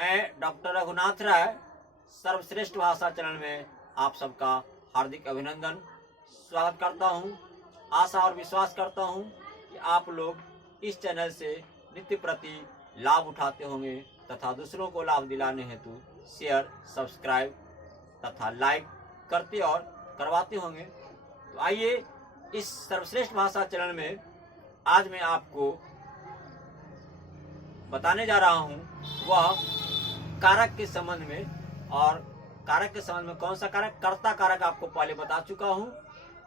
मैं डॉक्टर रघुनाथ राय सर्वश्रेष्ठ भाषा चैनल में आप सबका हार्दिक अभिनंदन स्वागत करता हूं। आशा और विश्वास करता हूं कि आप लोग इस चैनल से नित्य प्रति लाभ उठाते होंगे तथा दूसरों को लाभ दिलाने हेतु शेयर, सब्सक्राइब तथा लाइक करते और करवाते होंगे। तो आइए इस सर्वश्रेष्ठ भाषा चैनल में आज मैं आपको बताने जा रहा हूं वह कारक के संबंध में। और कारक के संबंध में कौन सा कारक? कर्ता कारक आपको पहले बता चुका हूं।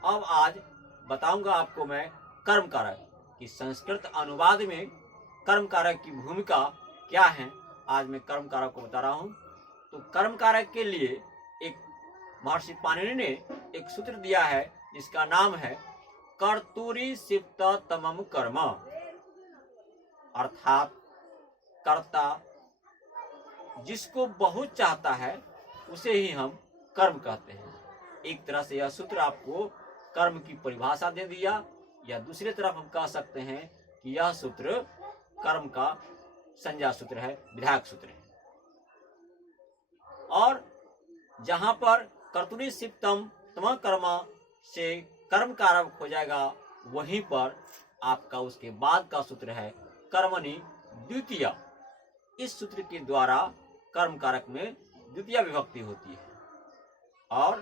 अब आज बताऊंगा आपको मैं कर्म कारक कि संस्कृत अनुवाद में कर्म कारक की भूमिका क्या है। आज मैं कर्म कारक को बता रहा हूं। तो कर्म कारक के लिए एक महर्षि पाणिनि ने एक सूत्र दिया है जिसका नाम है कर्तूरी सिप्त तमम कर्म, अर्थात कर्ता जिसको बहुत चाहता है उसे ही हम कर्म कहते हैं। एक तरह से यह सूत्र आपको कर्म की परिभाषा दे दिया, या दूसरी तरफ हम कह सकते हैं कि यह सूत्र कर्म का संज्ञा सूत्र है, विधायक सूत्र है। और जहां पर कर्तुरी सिप्तम तम कर्म से कर्म कारक हो जाएगा, वहीं पर आपका उसके बाद का सूत्र है कर्मणि द्वितीय। इस सूत्र के द्वारा कर्म कारक में द्वितीय विभक्ति होती है। और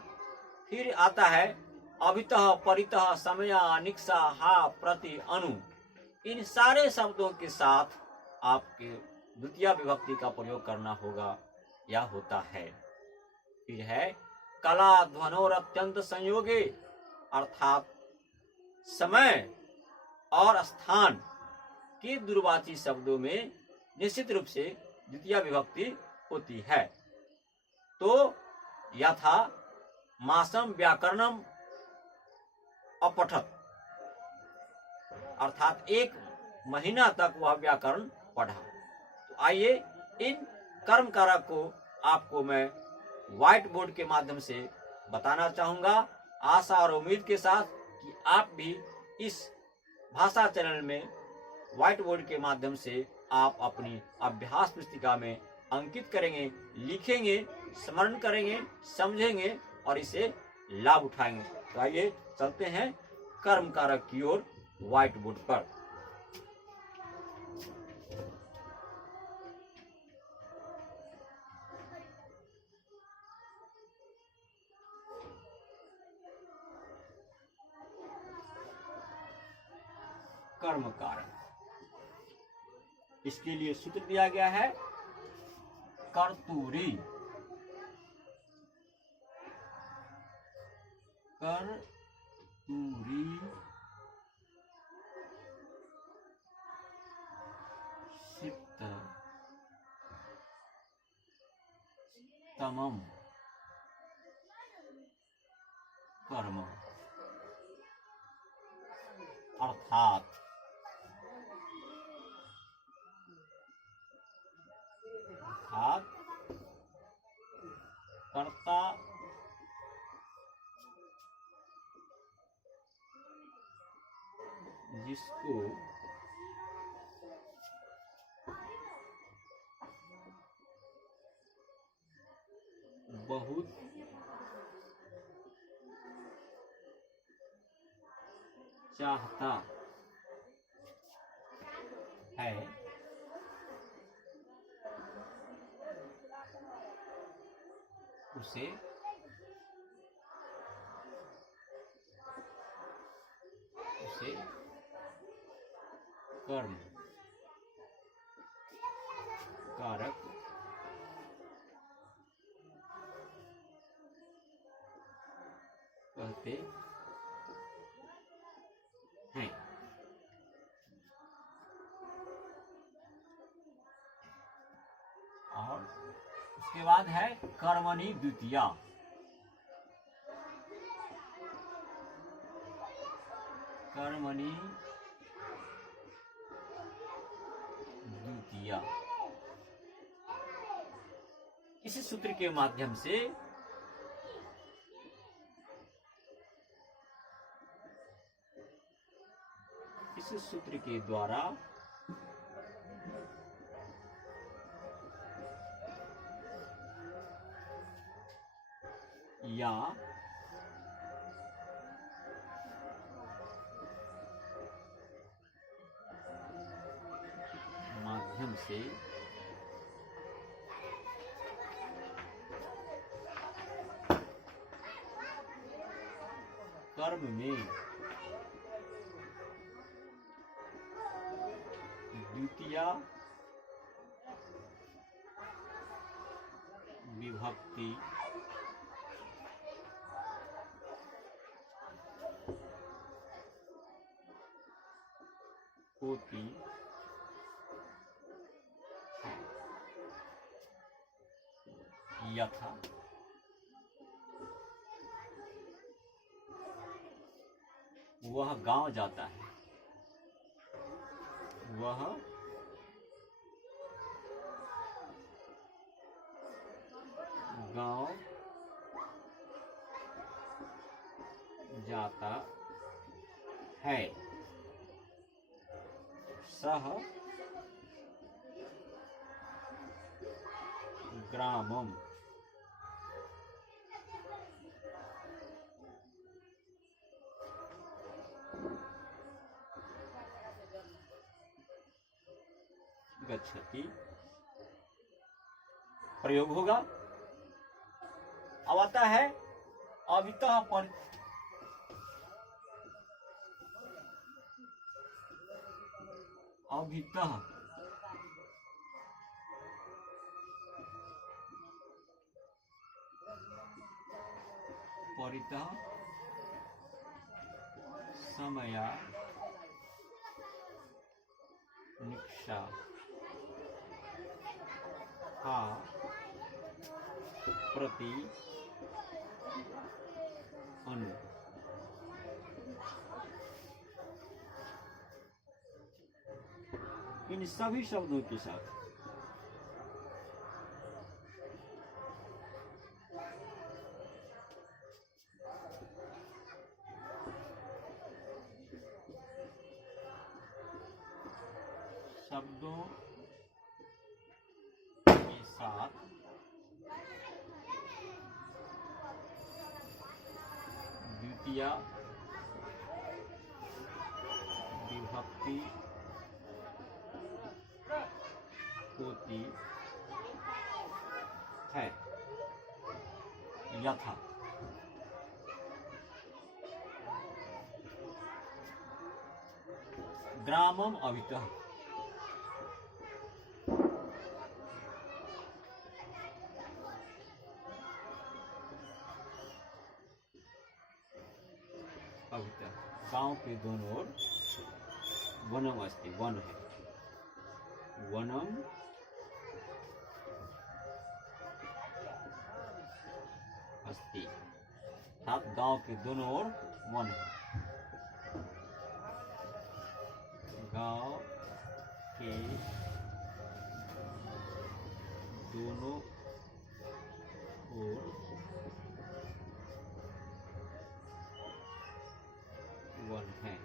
फिर आता है अभितः, परितः, समया, निक्षा, हा, प्रति, अनु। इन सारे शब्दों के साथ आपके द्वितीय विभक्ति का प्रयोग करना होगा या होता है। फिर है कला ध्वनोर अत्यंत संयोगे, अर्थात समय और स्थान के दुर्वाची शब्दों में निश्चित रूप से द्वितीय विभक्ति होती है। तो यथा मासम व्याकरणम अपठत, अर्थात एक महीना तक वह व्याकरण पढ़ा। तो आइए इन कर्म कारक को आपको मैं व्हाइट बोर्ड के माध्यम से बताना चाहूंगा, आशा और उम्मीद के साथ कि आप भी इस भाषा चैनल में व्हाइट बोर्ड के माध्यम से आप अपनी अभ्यास पुस्तिका में अंकित करेंगे, लिखेंगे, स्मरण करेंगे, समझेंगे और इसे लाभ उठाएंगे। तो आइए चलते हैं कर्म कारक की ओर व्हाइट बोर्ड पर। कर्म कारक, इसके लिए सूत्र दिया गया है कर्तूरी। कर्तूरी सिप्त तमम कर्म, अर्थात कर्ता जिसको बहुत चाहता है उसे कर्म कारक कहते हैं। और उसके बाद है कर्मणि द्वितीय। कर्मणि द्वितीय, इस सूत्र के माध्यम से इस सूत्र के द्वारा या माध्यम से कर्म में द्वितीया विभक्ति होती यथा वह गांव जाता है, वह गांव जाता है, सह ग्रामम गच्छति। प्रयोग होगा। अब आता है अवितः पर अवितः परितः समया निक्षा हा प्रति अनु। इन सभी शब्दों के साथ शब्दों के साथ द्वितीया विभक्ति होती है यथा ग्रामम अवितः अवितः गांव के दोनों ओर वनम अस्ति, वन है, वनम अस्ति, अर्थात गांव के दोनों ओर वन है। गांव के दोनों ओर वन है।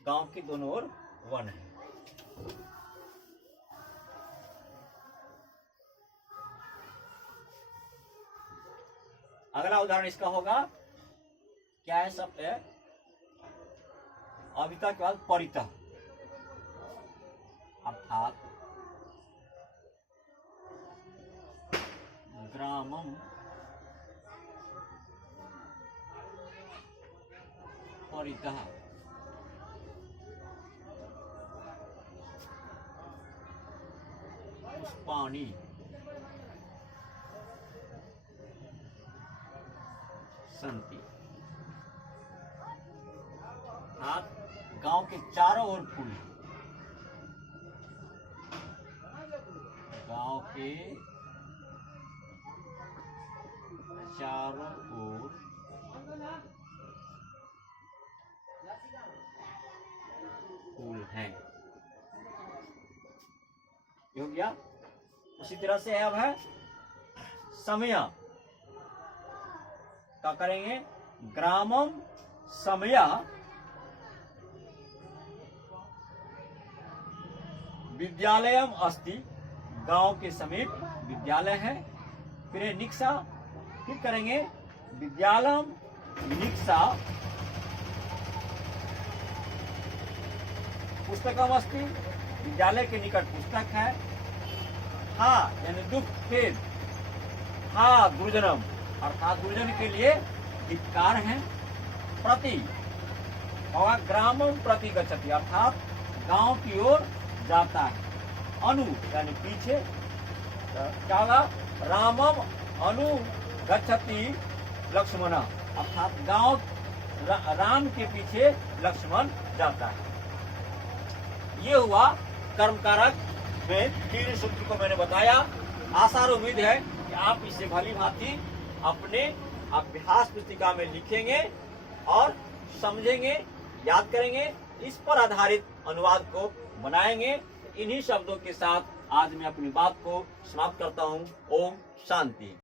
गांव के दोनों ओर वन है। अगला उदाहरण इसका होगा, क्या है शब्द है अवितः के बाद परितः, अर्थात ग्रामम परितः पुष्पाणि संति। गांव के चारों ओर फूल, गांव के चारों ओर फूल हैं। ये हो गया। उसी तरह से अब है समय, क्या करेंगे, ग्रामम समय विद्यालयम अस्ति, गांव के समीप विद्यालय है। फिर है निक्सा, फिर करेंगे विद्यालयम निक्सा पुस्तकम अस्ति, विद्यालय के निकट पुस्तक है। हा यानी दुख, खेद, हा गुरुजनम अर्थात गुरुजन के लिए धिक्कार है। प्रति और ग्रामम प्रति गच्छति अर्थात गांव की ओर जाता है। अनु यानी पीछे, क्या होगा, रामम अनु गच्छति लक्ष्मण अर्थात गांव राम के पीछे लक्ष्मण जाता है। ये हुआ कर्मकारक में 3 सूत्र को मैंने बताया। आशा और उम्मीद है कि आप इसे भली भांति अपने अभ्यास पुस्तिका में लिखेंगे और समझेंगे, याद करेंगे, इस पर आधारित अनुवाद को बनाएंगे। इन्हीं शब्दों के साथ आज मैं अपनी बात को समाप्त करता हूँ। ओम शांति।